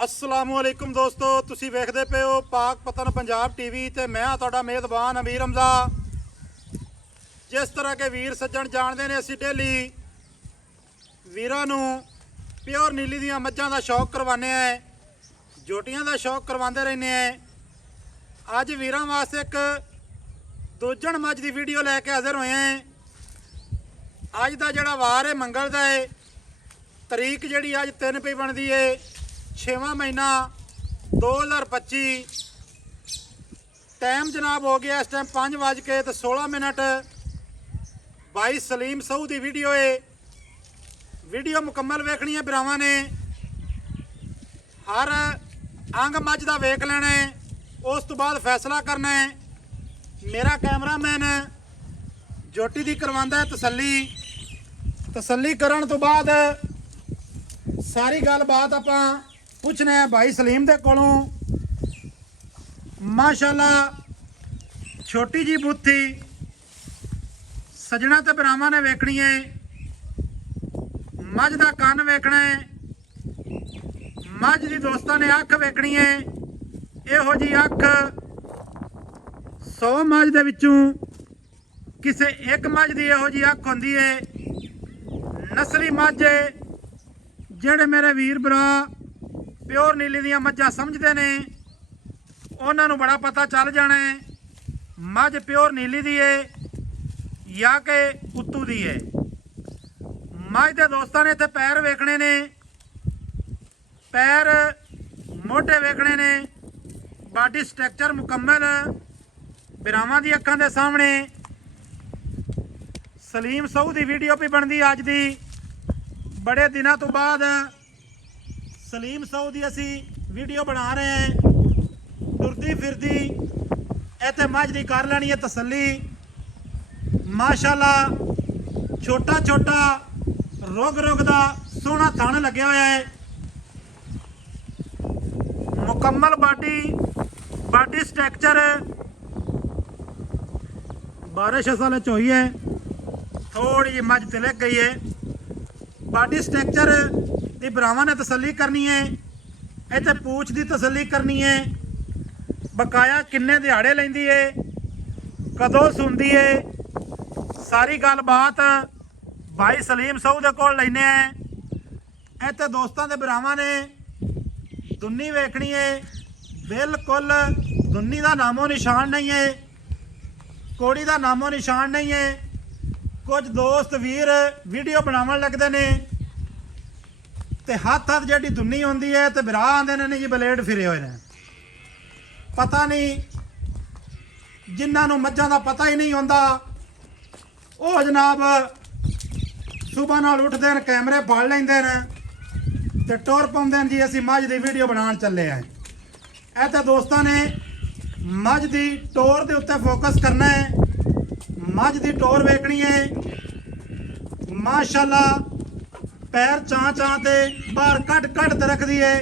अस्सलामुअलैकुम दोस्तों, तुसी वेखदे पे हो पाक पतन पंजाब टीवी ते मैं हाँ तुहाडा मेज़बान अमीर हमजा। जिस तरह के वीर सज्जण जानते हैं, असीं डेली वीरां नूं प्योर नीली दियां मੱਝਾਂ ਦਾ शौक करवाने हैं, जोटियां ਦਾ शौक करवाते रहने हैं। अज वीरां वास्ते एक दूजण मੱਝ की वीडियो लैके हाजिर होए हैं। अज का जिहड़ा वार है मंगल का है, तरीक जिहड़ी अज 3 पई बनती है 6वां महीना 2025। टाइम जनाब हो गया इस टाइम 5:16। भाई सलीम साहू की वीडियो है। वीडियो मुकम्मल वेखनी है भरावां ने, हर अंग मੱਝ का वेख लेना है, उस तो बाद फैसला करना है। मेरा कैमरामैन जोटी की करवांदा है तसल्ली करन तो बाद सारी गलबात आपां पुछना है भाई सलीम दे कोलों। माशाअल्लाह छोटी जी बुत्थी सजना ते भरावां ने वेखनी है। मੱਝ दा कंन वेखना है, मੱਝ दी दोस्तां ने अख वेखनी है। इहो जी अख 100 मੱਝ दे विचों किसे एक मੱਝ दी इहो जी अख होंदी है। नस्ली मੱਝ है, ਜਿਹੜੇ मेरे वीर भरा प्योर नीली दियां मੱਝਾਂ समझते ने, उन्होंने बड़ा पता चल जाना है मੱਝ प्योर नीली दी है या कि उत्तू दी है। मੱਝ के दोस्तों ने इत्थे पैर वेखने ने, पैर मोढे वेखने ने, बॉडी स्ट्रक्चर मुकम्मल भरावां दी अखां दे सामने। सलीम साहू की वीडियो भी बनती अज दी, बड़े दिनों तो बाद सलीम साहू की असी वीडियो बना रहे हैं। तुरदी फिरदी इत्थे मੱਝ दी कर लैनी है तसल्ली। माशाअल्लाह छोटा छोटा रुग रुग दा सोहना थन लग्या होया है। मुकम्मल बॉडी स्ट्रक्चर बारिश असल होई है, थोड़ी जी मੱਝ तिलक गई है। बॉडी स्ट्रक्चर की भरावां ने तसल्ली करनी है, इत्थे पूछ की तसल्ली करनी है, बकाया किन्ने दिहाड़े लैंदी है, कदों सुनदी है, सारी गलबात भाई सलीम साहू दे कोल लैने हैं। इत्थे दोस्तों के भरावां ने दुन्नी वेखनी है, बिल्कुल दुन्नी का नामो निशान नहीं है, कोड़ी का नामो निशान नहीं है। कुछ दोस्त वीर वीडियो बनावन लगते हैं तो हथ जी दुन्नी होंगी है तो बिरा आते हैं जी बलेड फिरे हुए हैं। पता नहीं जिन्होंने मੱਝਾਂ का पता ही नहीं होंदा, वो जनाब सुबह नाल उठते हैं, कैमरे फड़ लेंदे हैं तो टोर पाउंदे हैं जी असीं मੱਝ की वीडियो बनाने चले हैं। इत्थे दोस्तों ने मੱਝ की टोर के उत्ते फोकस करना है, मੱਝ की टोर वेखनी है। माशाअल्लाह पैर चां चां ते बाहर कट ते रखदी है,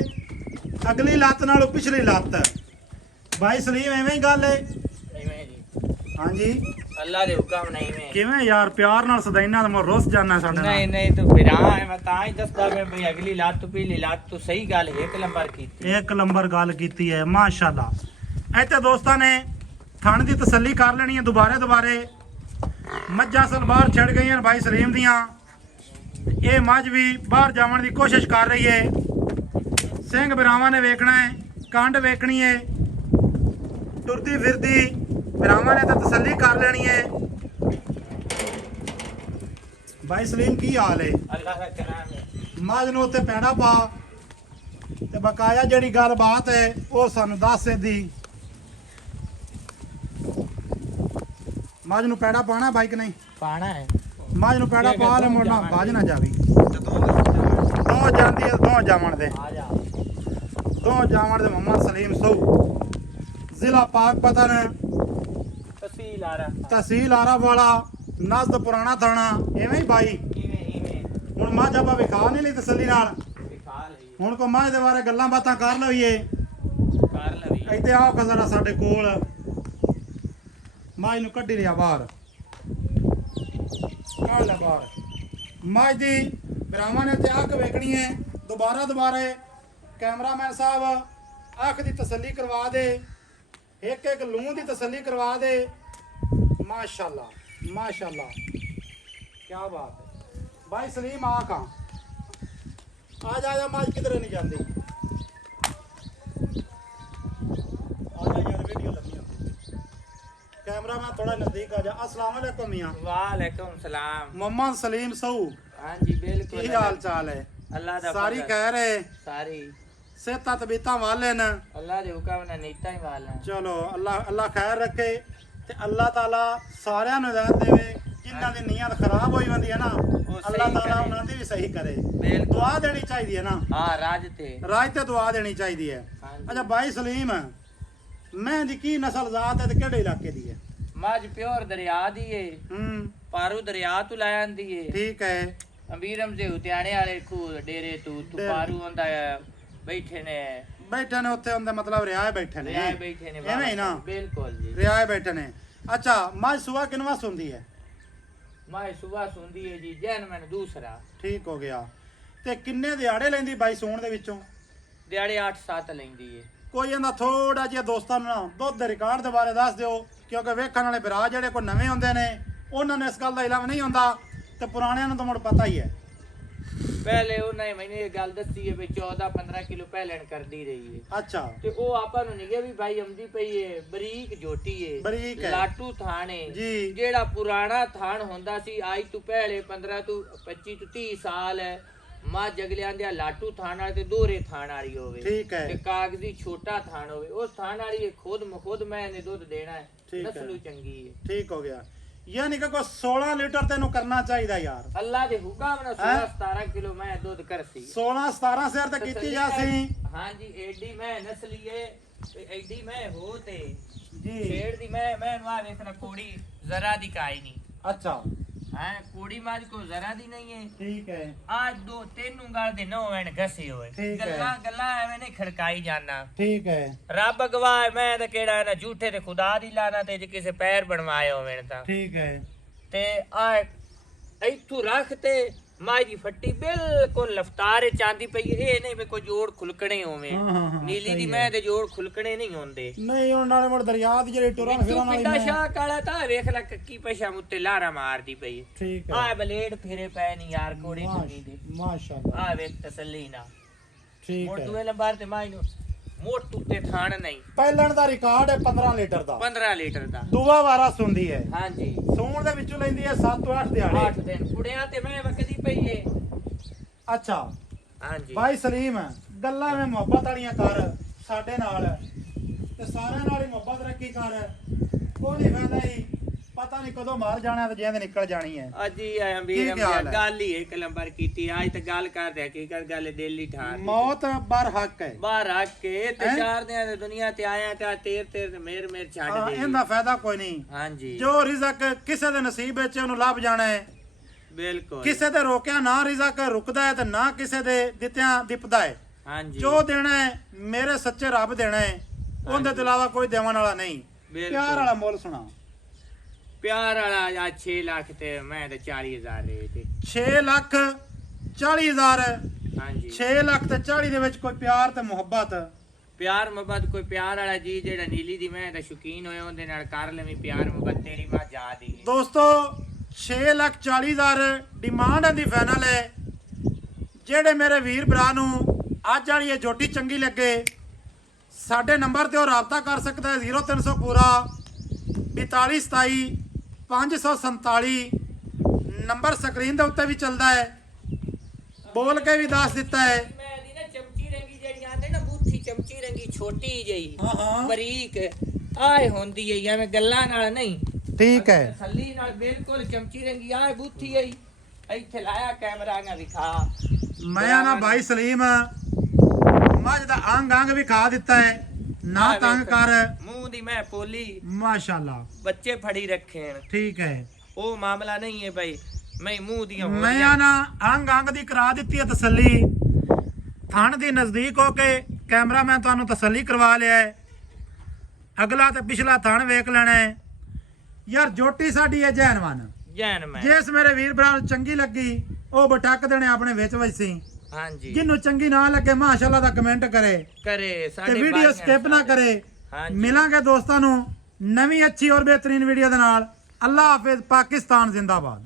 अगली लत्त नालों पिछली लत्त। भाई सलीम एवें ही गल है? हाँ जी अल्लाह दे हुक्म नहीं में किवें यार प्यार नाल सदाइना ते मैं रुस जाना साडे नहीं नहीं तो फिर है मैं तां ही दसदा मैं भाई अगली लात तो पीली लात तो सही गल है, एक नंबर की एक नंबर गल कीती है। माशाअल्लाह इत्थे दोस्तां ने थण दी तसल्ली कर लेनी है। दुबारे मੱਝਾਂ असल बाहर छड़ गई हैं भाई सलीम दियां। ये मੱਝ भी बाहर जाने की कोशिश कर रही है। सिंह भरावां ने वेखना है, कंड वेखनी है, टुरदी फिरदी भरावां ने तो तसल्ली कर लेनी है। भाई सलीम की हाल है? अल्लाह का कराम है। मੱਝ ਨੂੰ उत्ते पैड़ा पा ते बकाया जिहड़ी गल बात है वो सानू दस दी। मੱਝ ਨੂੰ पैड़ा पाना भाई कि नहीं पाना है? मੱਝ ਨੂੰ पैड़ा पा ले, मुड़ना बाज ना जावी। दो जांदी है, दो जावण दे, आ जा दो जावण दे। मोहम्मद सलीम साहू, जिला पाक पतन, तहसील आरा वाला, नज़द पुराना थाना। इवें ही भाई हुण मੱਝ आपां विखा नहीं ली तसल्ली नाल। हुण को मੱਝ दे बारे गल्लां बातां कर लईए। इत्थे आओ जरा साडे कोल, मੱਝ ਨੂੰ ਕੱਢੀ लिया बाहर, कढ़ लै बाहर। मੱਝ दी भरावां ने इत्थे अख वेखनी है। दोबारा ਕੈਮਰਾਮੈਨ ਸਾਹਿਬ ਅੱਖ ਦੀ ਤਸੱਲੀ ਕਰਵਾ ਦੇ, ਇੱਕ ਇੱਕ ਲੂੰ ਦੀ ਤਸੱਲੀ ਕਰਵਾ ਦੇ। ਮਾਸ਼ਾਅੱਲਾ ਮਾਸ਼ਾਅੱਲਾ ਕੀ ਬਾਤ ਹੈ। ਭਾਈ ਸਲੀਮ ਆ ਕਾ ਆ ਜਾ ਮੱਝ ਕਿਧਰੇ ਨਹੀਂ ਜਾਂਦੀ। ਆ ਜਾ ਯਾਰ ਵੀਡੀਓ ਲੱਗੀ कैमरामैन थोड़ा नजदीक आ जा। अस्सलाम वालेकुम मियां। वालेकुम सलाम। मोहम्मद सलीम सऊ। हाँ जी बिल्कुल। की हाल चाल है? अल्लाह दा सारी फजल। खैर है? सारी सेहत तबीयतां वाले न? अल्लाह दे हुक्म नाल नीतां ही वाल हैं। चलो अल्लाह अल्लाह खैर रखे ते अल्लाह ताला सारियां ਨੂੰ हिदायत देवे। जिन्हां दी नीयत खराब होई होंदी है ना अल्लाह ताला उन्हां दी भी सही करे। दुआ देनी चाहिए ना। हां राज ते दुआ देनी चाहिए है। अच्छा भाई सलीम मैं दी की नस्ल जात है ते केड़े इलाके दी है? मज प्योर दरिया दी है। पारू दरिया तो ला आंदी है। ठीक है। अमीरम से उत्याने वाले को डेरे तू पारू होंदा बैठे ने उत्थे होंदे मतलब रियाए बैठे ने एवें ही ना? बिल्कुल जी रियाए बैठे ने। अच्छा मज सुबह किनवा सुंदी है? मैं सुबह सुंदी है जी जैन मैंने दूसरा। ठीक हो गया। ते किन्ने दिहाड़े लेंदी बाई सूण दे विचों? दिहाड़े 8-7 लेंदी है। कोई ਇਹਦਾ ਥੋੜਾ ਜਿਹਾ ਦੋਸਤਾਂ ਨੂੰ ਨਾ ਦੁੱਧ ਦੇ ਰਿਕਾਰਡ ਦੇ ਬਾਰੇ ਦੱਸ ਦਿਓ ਕਿਉਂਕਿ ਵੇਖਣ ਵਾਲੇ ਭਰਾ ਜਿਹੜੇ ਕੋਈ ਨਵੇਂ ਹੁੰਦੇ ਨੇ ਉਹਨਾਂ ਨੂੰ ਇਸ ਗੱਲ ਦਾ ਇਲਮ ਨਹੀਂ ਹੁੰਦਾ ਤੇ ਪੁਰਾਣਿਆਂ ਨੂੰ ਤਾਂ ਮੁੜ ਪਤਾ ਹੀ ਹੈ। ਪਹਿਲੇ ਉਹਨਾਂ ਨੇ ਮੈਨੂੰ ਇਹ ਗੱਲ ਦੱਸੀ ਹੈ ਵੀ 14-15 ਕਿਲੋ ਪਹਿਲਣ ਕਰਦੀ ਰਹੀ ਹੈ। ਅੱਛਾ ਤੇ ਉਹ ਆਪਾਂ ਨੂੰ ਨਹੀਂ ਵੀ ਭਾਈ ਆਉਂਦੀ ਪਈ ਹੈ ਬਰੀਕ ਜੋਟੀ ਹੈ ਬਰੀਕ ਹੈ ਲਾਟੂ ਥਾਣ ਹੈ ਜੀ ਜਿਹੜਾ ਪੁਰਾਣਾ ਥਾਣ ਹੁੰਦਾ ਸੀ ਅੱਜ ਤੋਂ ਪਹਿਲੇ 15 ਤੋਂ 25 ਤੋਂ 30 ਸਾਲ ਹੈ। ਮਾਂ ਜਗਲਿਆਂ ਦੇ ਲਾਟੂ ਥਾਣ ਵਾਲੇ ਤੇ ਦੋਹਰੇ ਥਾਣ ਵਾਲੀ ਹੋਵੇ ਠੀਕ ਹੈ ਤੇ ਕਾਗਜ਼ੀ ਛੋਟਾ ਥਾਣ ਹੋਵੇ ਉਸ ਥਾਣ ਵਾਲੀ ਖੁਦ ਮੈਂ ਇਹਨੇ ਦੁੱਧ ਦੇਣਾ ਹੈ ਨਸਲੂ ਚੰਗੀ ਹੈ। ਠੀਕ ਹੋ ਗਿਆ। ਯਾਨੀ ਕਿ ਕੋਈ 16 ਲੀਟਰ ਤੈਨੂੰ ਕਰਨਾ ਚਾਹੀਦਾ ਯਾਰ। ਅੱਲਾ ਦੇ ਹੁਕਮ ਨਾਲ 16-17 ਕਿਲੋ ਮੈਂ ਦੁੱਧ ਕਰਸੀ 16-17 ਸਿਰ ਤੇ ਕੀਤੀ ਜਾਸੀ। ਹਾਂ ਜੀ ਐਡੀ ਮੈਂ ਨਸਲੀ ਹੈ ਤੇ ਐਡੀ ਮੈਂ ਹੋ ਤੇ ਜੀ ਛੇੜ ਦੀ ਮੈਂ ਨੂੰ ਆ ਵੇਖਣਾ ਕੋੜੀ ਜ਼ਰਾ ਦੀ ਕਾਈ ਨਹੀਂ। ਅੱਛਾ ਹਾਂ ਕੋੜੀ ਮਾਜ ਕੋ ਜ਼ਰਾ ਦੀ ਨਹੀਂ ਹੈ। ਠੀਕ ਹੈ। आज 2-3 ਉਂਗਲ ਦੇ ਨੌ ਐਨ ਘਸੇ ਹੋਏ ਗੱਲਾਂ ਐਵੇਂ ਨਹੀਂ ਖੜਕਾਈ ਜਾਣਾ। ਠੀਕ ਹੈ। ਰੱਬ ਗਵਾਹ ਮੈਂ ਤਾਂ ਕਿਹੜਾ ਨਾ ਝੂਠੇ ਤੇ ਖੁਦਾ ਦੀ ਲਾਣਾ ਤੇ ਜੇ ਕਿਸੇ ਪੈਰ ਬਣਵਾਏ ਹੋਵੇ ਤਾਂ ਠੀਕ ਹੈ। ਤੇ ਆ ਇੱਥੋਂ ਰੱਖ ਤੇ ਮਾਈ ਦੀ ਫੱਟੀ ਬਿਲਕੁਲ ਲਫਤਾਰੇ ਚਾਂਦੀ ਪਈ ਇਹ ਨਹੀਂ ਵੀ ਕੋਈ ਜੋੜ ਖੁਲਕਣੇ ਹੋਵੇ ਨੀਲੀ ਦੀ ਮੈਂ ਤੇ ਜੋੜ ਖੁਲਕਣੇ ਨਹੀਂ ਹੁੰਦੇ ਨਹੀਂ ਉਹਨਾਂ ਨਾਲੇ ਮੁੜ ਦਰਿਆ ਦੀ ਜਿਹੜੀ ਟੁਰਨ ਫਿਰਨ ਵਾਲੀ ਪਿੰਡਾ ਸ਼ਾਹ ਕਾਲਾ ਤਾਂ ਵੇਖ ਲੈ ਕੱਕੀ ਪਛਾ ਮੁੱਤੇ ਲਾਰਾ ਮਾਰਦੀ ਪਈ। ਠੀਕ ਹੈ। ਆ ਬਲੇਡ ਫੇਰੇ ਪੈ ਨਹੀਂ ਯਾਰ ਕੋੜੀ ਸੁਣੀ ਦੇ ਮਾਸ਼ਾਅੱਲਾ ਆ ਵੇਖ ਤਸੱਲੀ ਨਾ। ਠੀਕ ਮੋੜ ਹੈ। ਦੂਏ ਲੰਬਾਰ ਤੇ ਮਾਈ ਨੂੰ ਮੋਟ ਉੱਤੇ ਥਾਣ ਨਹੀਂ। ਪਹਿਲਣ ਦਾ ਰਿਕਾਰਡ ਹੈ 15 ਲੀਟਰ ਦਾ 15 ਲੀਟਰ ਦਾ ਦੂਆ ਵਾਰਾ ਸੁੰਦੀ ਹੈ। ਹਾਂਜੀ ਸੂਣ ਦੇ ਵਿੱਚੋਂ ਲੈਂਦੀ ਹੈ 7-8 ਦਿਹਾੜੇ 8 ਦਿਨ ਕੁੜਿਆਂ ਤੇ ਮੈਂ ਵਕਦੀ ਪਈ ਏ। ਅੱਛਾ ਹਾਂਜੀ ਭਾਈ ਸਲੀਮ ਗੱਲਾਂ ਵਿੱਚ ਮੁਹੱਬਤ ਵਾਲੀਆਂ ਕਰ ਸਾਡੇ ਨਾਲ ਤੇ ਸਾਰਿਆਂ ਨਾਲ ਹੀ ਮੁਹੱਬਤ ਰੱਖੀ ਕਰ। ਕੋਈ ਨਹੀਂ ਫਾਇਦਾ ਹੀ ਪਤਾ ਨਹੀਂ ਕਦੋਂ ਮਾਰ ਜਾਣਾ ਤੇ ਜਿੰਦ ਨਿਕਲ ਜਾਣੀ ਹੈ। ਅੱਜ ਹੀ ਆਇਆ ਵੀਰ ਗੱਲ ਹੀ ਇੱਕ ਨੰਬਰ ਕੀਤੀ ਅੱਜ ਤੇ ਗੱਲ ਕਰਦੇ ਹਕੀਕਤ ਗੱਲ ਦਿਲ ਹੀ ਠਾਰ ਮੌਤ ਬਰ ਹੱਕ ਹੈ ਬਾਹਰ ਰੱਖ ਕੇ ਤੇ ਚਾਰ ਦਿਨਾਂ ਦੀ ਦੁਨੀਆ ਤੇ ਆਇਆ ਤੇ ਤੇਰ ਮੇਰ ਛੱਡ ਦੇ ਇਹਦਾ ਫਾਇਦਾ ਕੋਈ ਨਹੀਂ। ਹਾਂਜੀ ਜੋ ਰਿਜ਼ਕ ਕਿਸੇ ਦੇ ਨਸੀਬ ਵਿੱਚ ਉਹਨੂੰ ਲੱਭ ਜਾਣਾ ਹੈ। ਬਿਲਕੁਲ ਕਿਸੇ ਤੇ ਰੋਕਿਆ ਨਾ ਰਿਜ਼ਕ ਰੁਕਦਾ ਹੈ ਤੇ ਨਾ ਕਿਸੇ ਦੇ ਦਿੱਤਿਆਂ ਦਿਪਦਾ ਹੈ। ਹਾਂਜੀ ਜੋ ਦੇਣਾ ਹੈ ਮੇਰੇ ਸੱਚੇ ਰੱਬ ਦੇਣਾ ਹੈ ਉਹਦੇ ਤੋਂ ਇਲਾਵਾ ਕੋਈ ਦੇਵਣ ਵਾਲਾ ਨਹੀਂ। ਪਿਆਰ ਵਾਲਾ ਮੁੱਲ ਸੁਣਾ। ਪਿਆਰ ਵਾਲਾ ਆ 6 ਲੱਖ ਤੇ ਮੈਂ ਤੇ 40,000 ਦੇ ਤੇ 6 ਲੱਖ 40,000। ਹਾਂਜੀ 6 ਲੱਖ ਤੇ 40 ਦੇ ਵਿੱਚ ਕੋਈ ਪਿਆਰ ਤੇ ਮੁਹੱਬਤ ਪਿਆਰ ਮੁਹੱਬਤ ਕੋਈ ਪਿਆਰ ਵਾਲਾ ਜੀ ਜਿਹੜਾ ਨੀਲੀ ਦੀ ਮੈਂ ਦਾ ਸ਼ੌਕੀਨ ਹੋਇਆ ਉਹਦੇ ਨਾਲ ਕਰ ਲਵੀਂ ਪਿਆਰ ਮੁਹੱਬਤ ਤੇਰੀ ਮਾਂ ਯਾਦ ਹੀ ਦੋਸਤੋ 6,40,000 ਡਿਮਾਂਡ ਦੀ ਫਾਈਨਲ ਹੈ। ਜਿਹੜੇ ਮੇਰੇ ਵੀਰ ਭਰਾ ਨੂੰ ਅੱਜ ਵਾਲੀ ਇਹ ਜੋਟੀ ਚੰਗੀ ਲੱਗੇ ਸਾਡੇ ਨੰਬਰ ਤੇ ਉਹ ਰਾਬਤਾ ਕਰ ਸਕਦਾ ਹੈ 0300 ਪੂਰਾ 4227 547 ਨੰਬਰ ਸਕਰੀਨ ਦੇ ਉੱਤੇ ਵੀ ਚੱਲਦਾ ਹੈ। ਬੋਲ ਕੇ ਵੀ ਦੱਸ ਦਿੱਤਾ ਹੈ। ਮੈਂ ਦੀ ਨਾ ਚਮਚੀ ਰੰਗੀ ਜਿਹੜੀ ਆਂਦੇ ਨਾ ਬੂਥੀ ਚਮਚੀ ਰੰਗੀ ਛੋਟੀ ਜਿਹੀ ਬਰੀਕ ਆਏ ਹੁੰਦੀ ਹੈ ਐਵੇਂ ਗੱਲਾਂ ਨਾਲ ਨਹੀਂ। ਠੀਕ ਹੈ। ਥੱਲੀ ਨਾਲ ਬਿਲਕੁਲ ਚਮਚੀ ਰੰਗੀ ਆਏ ਬੂਥੀ ਆਈ ਇੱਥੇ ਲਾਇਆ ਕੈਮਰਾ ਨਾ ਵਿਖਾ। ਮੈਂ ਨਾ ਭਾਈ ਸਲੀਮ ਮੱਝ ਦਾ ਅੰਗ ਵੀ ਖਾ ਦਿੱਤਾ ਹੈ ਨਾ ਤੰਗ ਕਰ ਮੂੰਹ ਦੀ ਮੈਂ ਪੋਲੀ ਮਾਸ਼ਾਅੱਲਾ ਬੱਚੇ ਫੜੀ ਰੱਖੇ। ਠੀਕ ਹੈ। ਉਹ ਮਾਮਲਾ ਨਹੀਂ ਹੈ ਭਾਈ ਮੈਂ ਮੂੰਹ ਦੀਆਂ ਮੈਂ ਨਾ ਅੰਗ ਦੀ ਕਰਾ ਦਿੱਤੀ ਹੈ ਤਸੱਲੀ। ਥਣ ਦੀ ਨਜ਼ਦੀਕ ਹੋ ਕੇ ਕੈਮਰਾਮੈਨ ਤੁਹਾਨੂੰ ਤਸੱਲੀ ਕਰਵਾ ਲਿਆ ਹੈ। ਅਗਲਾ ਤੇ ਪਿਛਲਾ ਥਣ ਵੇਖ ਲੈਣਾ ਹੈ ਯਾਰ। ਜੋਟੀ ਸਾਡੀ ਹੈ ਜੈਨ ਮੈਂ ਜੈਨ ਮੈਂ ਜਿਸ ਮੇਰੇ ਵੀਰ ਭਰਾ ਨੂੰ ਚੰਗੀ ਲੱਗੀ ਉਹ ਬਟਕ ਦੇਣੇ ਆਪਣੇ ਵਿੱਚ ਸੀ ਹਾਂਜੀ ਜਿਹਨੂੰ ਚੰਗੀ ਨਾ ਲੱਗੇ ਮਾਸ਼ਾਅੱਲਾ ਦਾ ਕਮੈਂਟ ਕਰੇ ਤੇ ਸਾਡੇ ਵੀਡੀਓ ਸਕਿਪ ਨਾ ਕਰੇ। ਮਿਲਾਂਗੇ ਦੋਸਤਾਂ ਨੂੰ ਨਵੀਂ ਅੱਛੀ ਔਰ ਬਿਹਤਰੀਨ ਵੀਡੀਓ ਦੇ ਨਾਲ। ਅੱਲਾਹ ਹਾਫਿਜ਼। ਪਾਕਿਸਤਾਨ ਜ਼ਿੰਦਾਬਾਦ।